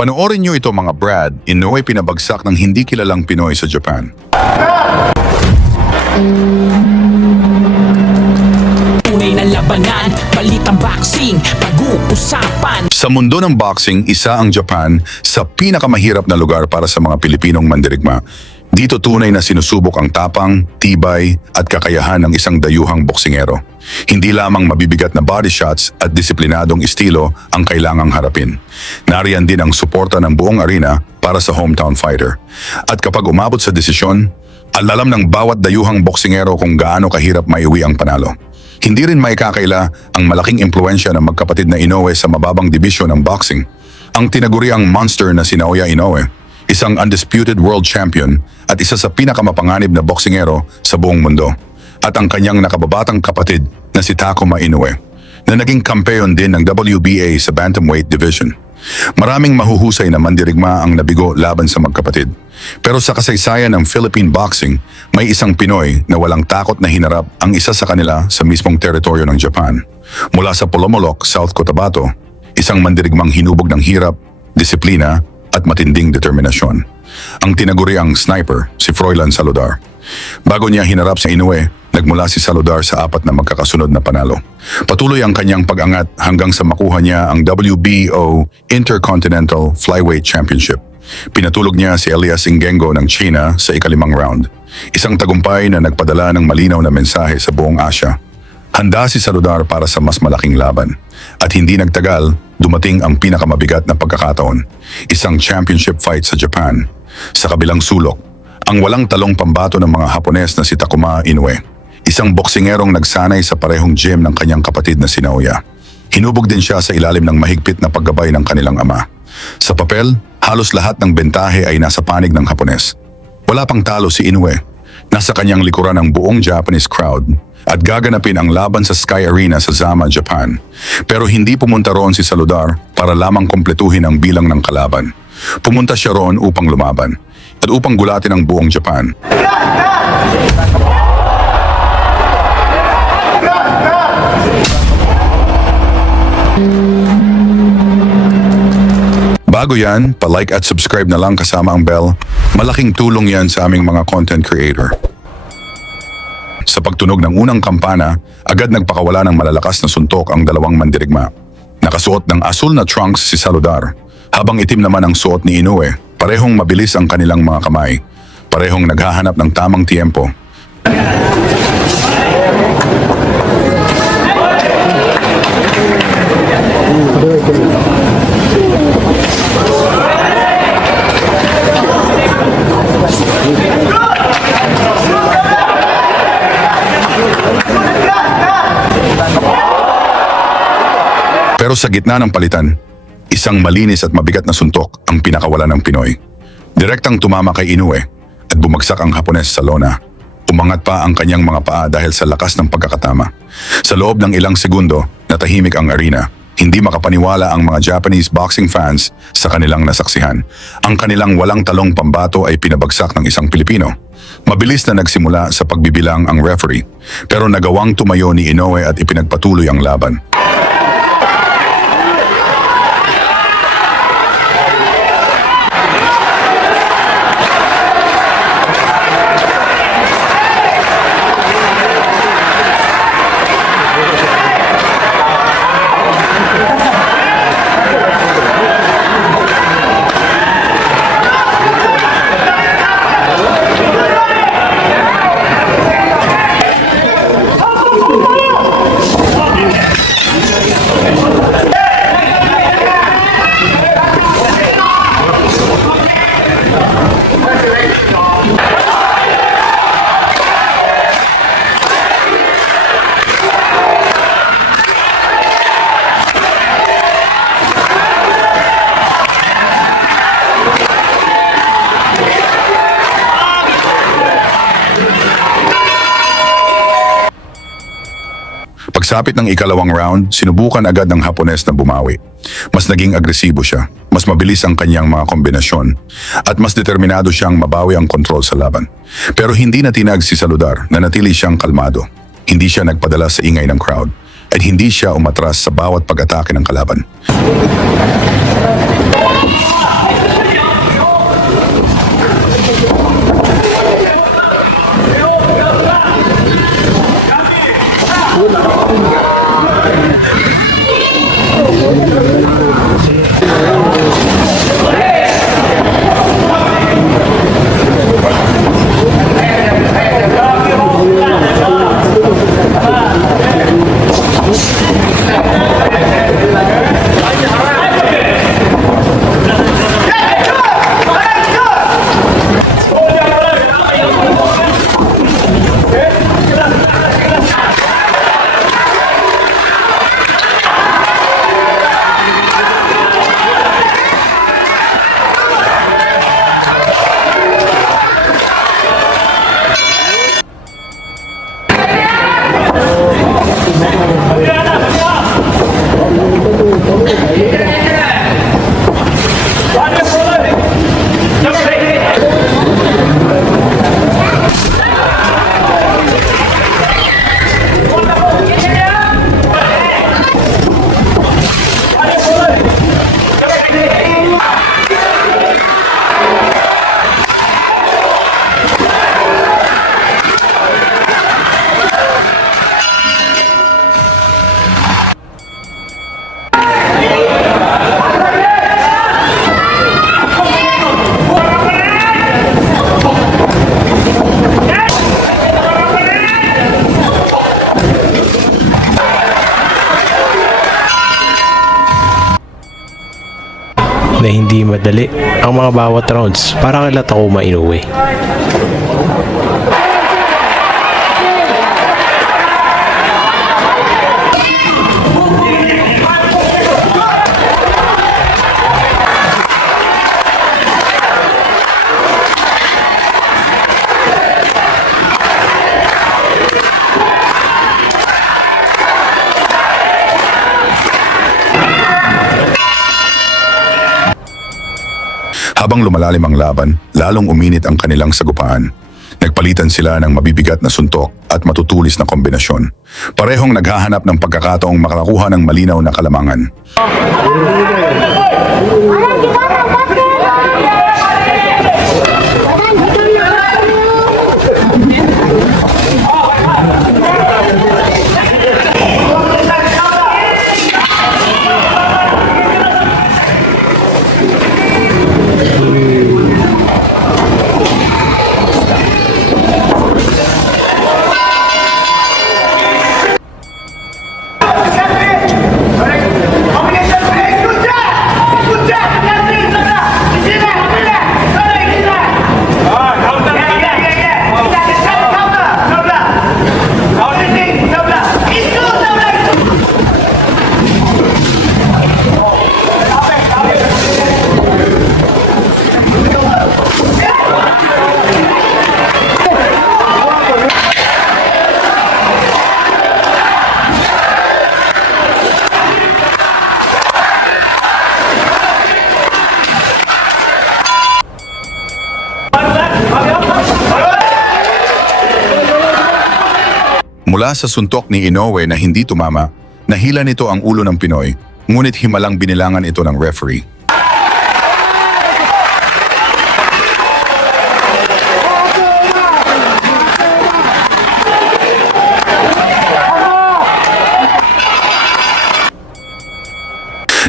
Panoorin niyo ito mga Brad, Inoue pinabagsak ng hindi kilalang Pinoy sa Japan. Tunay na labanan, balitang boxing, pag-uusapan. Sa mundo ng boxing, isa ang Japan sa pinakamahirap na lugar para sa mga Pilipinong mandirigma. Dito tunay na sinusubok ang tapang, tibay at kakayahan ng isang dayuhang boksingero. Hindi lamang mabibigat na body shots at disiplinadong estilo ang kailangang harapin. Nariyan din ang suporta ng buong arena para sa hometown fighter. At kapag umabot sa desisyon, alam ng bawat dayuhang boksingero kung gaano kahirap maiuwi ang panalo. Hindi rin maikakaila ang malaking impluensya ng magkapatid na Inoue sa mababang dibisyon ng boxing. Ang tinaguriang monster na si Naoya Inoue, isang undisputed world champion at isa sa pinakamapanganib na boksingero sa buong mundo. At ang kanyang nakababatang kapatid na si Takuma Inoue, na naging kampeon din ng WBA sa bantamweight division. Maraming mahuhusay na mandirigma ang nabigo laban sa magkapatid. Pero sa kasaysayan ng Philippine boxing, may isang Pinoy na walang takot na hinarap ang isa sa kanila sa mismong teritoryo ng Japan. Mula sa Polomolok, South Cotabato, isang mandirigmang hinubog ng hirap, disiplina at matinding determinasyon. Ang tinaguriang sniper, si Froilan Saludar. Bago niya hinarap sa Inoue, nagmula si Saludar sa 4 na magkakasunod na panalo. Patuloy ang kanyang pag-angat hanggang sa makuha niya ang WBO Intercontinental Flyweight Championship. Pinatulog niya si Elias Ingengo ng China sa ika-5 round. Isang tagumpay na nagpadala ng malinaw na mensahe sa buong Asya. Handa si Saludar para sa mas malaking laban. At hindi nagtagal, dumating ang pinakamabigat na pagkakataon. Isang championship fight sa Japan. Sa kabilang sulok, ang walang talong pambato ng mga Hapones na si Takuma Inoue. Isang boksingerong nagsanay sa parehong gym ng kanyang kapatid na si Naoya. Hinubog din siya sa ilalim ng mahigpit na paggabay ng kanilang ama. Sa papel, halos lahat ng bentahe ay nasa panig ng Hapones. Wala pang talo si Inoue. Nasa kanyang likuran ang buong Japanese crowd at gaganapin ang laban sa Sky Arena sa Zama, Japan. Pero hindi pumunta roon si Saludar para lamang kompletuhin ang bilang ng kalaban. Pumunta siya roon upang lumaban at upang gulatin ang buong Japan. Bago yan, pa-like at subscribe na lang kasama ang bell. Malaking tulong yan sa aming mga content creator. Sa pagtunog ng unang kampana, agad nagpakawala ng malalakas na suntok ang dalawang mandirigma. Nakasuot ng asul na trunks si Saludar, habang itim naman ang suot ni Inoue. Parehong mabilis ang kanilang mga kamay. Parehong naghahanap ng tamang tiempo. Pero sa gitna ng palitan, isang malinis at mabigat na suntok ang pinakawala ng Pinoy. Direktang tumama kay Inoue at bumagsak ang Hapones sa lona. Umangat pa ang kanyang mga paa dahil sa lakas ng pagkakatama. Sa loob ng ilang segundo, natahimik ang arena. Hindi makapaniwala ang mga Japanese boxing fans sa kanilang nasaksihan. Ang kanilang walang talong pambato ay pinabagsak ng isang Pilipino. Mabilis na nagsimula sa pagbibilang ang referee, pero nagawang tumayo ni Inoue at ipinagpatuloy ang laban. Pagsapit ng ikalawang round, sinubukan agad ng Hapones na bumawi. Mas naging agresibo siya, mas mabilis ang kanyang mga kombinasyon, at mas determinado siyang mabawi ang kontrol sa laban. Pero hindi natinag si Saludar na natili siyang kalmado. Hindi siya nagpadala sa ingay ng crowd, at hindi siya umatras sa bawat pag-atake ng kalaban. madali ang mga bawat rounds para kay Takuma Inoue. Habang lumalalim ang laban, lalong uminit ang kanilang sagupaan. Nagpalitan sila ng mabibigat na suntok at matutulis na kombinasyon. Parehong naghahanap ng pagkakataong makakuha ng malinaw na kalamangan. Mula sa suntok ni Inoue na hindi tumama, nahila nito ang ulo ng Pinoy, ngunit himalang binilangan ito ng referee.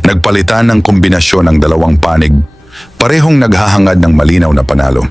Nagpalitan ng kombinasyon ng dalawang panig, parehong naghahangad ng malinaw na panalo.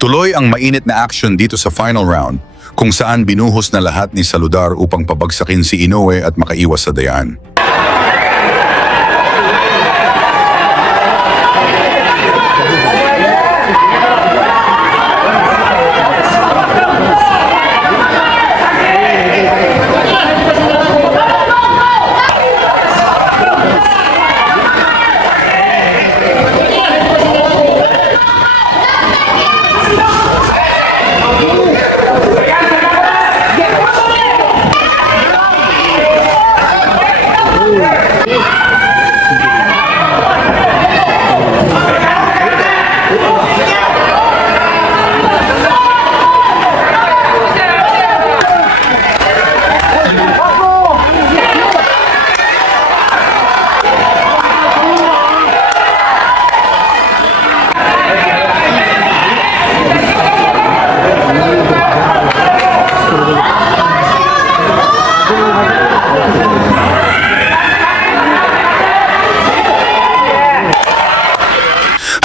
Tuloy ang mainit na action dito sa final round, kung saan binuhos na lahat ni Saludar upang pabagsakin si Inoue at makaiwas sa dayaan.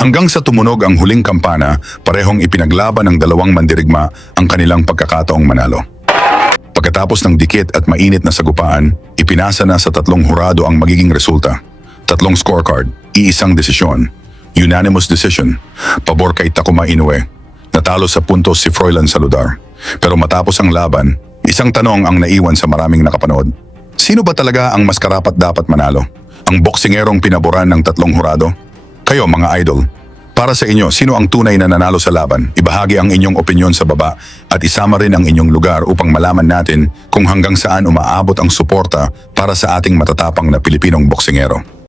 Hanggang sa tumunog ang huling kampana, parehong ipinaglaban ng dalawang mandirigma ang kanilang pagkakataong manalo. Pagkatapos ng dikit at mainit na sagupaan, ipinasa na sa tatlong hurado ang magiging resulta. Tatlong scorecard, iisang desisyon, unanimous decision, pabor kay Takuma Inoue. Natalo sa puntos si Froilan Saludar. Pero matapos ang laban, isang tanong ang naiwan sa maraming nakapanood. Sino ba talaga ang mas karapat dapat manalo? Ang boksingerong pinaboran ng 3 hurado? Kayo mga idol, para sa inyo, sino ang tunay na nanalo sa laban? Ibahagi ang inyong opinyon sa baba at isama rin ang inyong lugar upang malaman natin kung hanggang saan umaabot ang suporta para sa ating matatapang na Pilipinong boksingero.